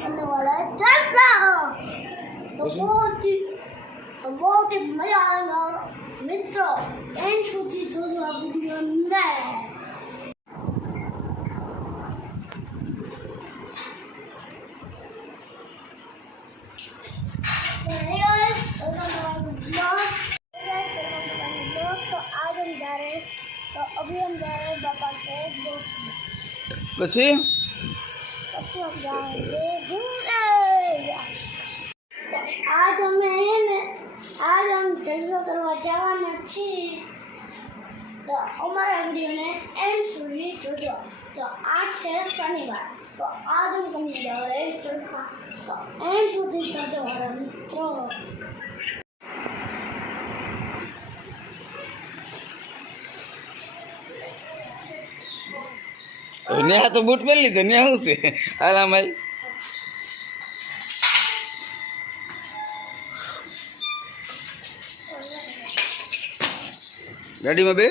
बनने वाला है ट्रैक्टर। तो बहुत ही मजा आएगा मित्रों। एंड सूची दूसरा वीडियो नहीं तो आज हम जा रहे हैं। तो अभी हम जा रहे हैं पापा के दोस्त પછી પછી हम जाएंगे घूमने। तो आज हम जलसा करवा જવાના છીએ। तो हमारा वीडियो ने एंड સુધી જોજો। तो आज છે शनिवार। तो आज हम करने जा रहे हैं जलसा। तो एंड સુધી જોજો મારા મિત્રો। ન્યા તો બૂટ પહેરી લીધો ન્યા શું છે આલામાઈ ગાડીમાં બે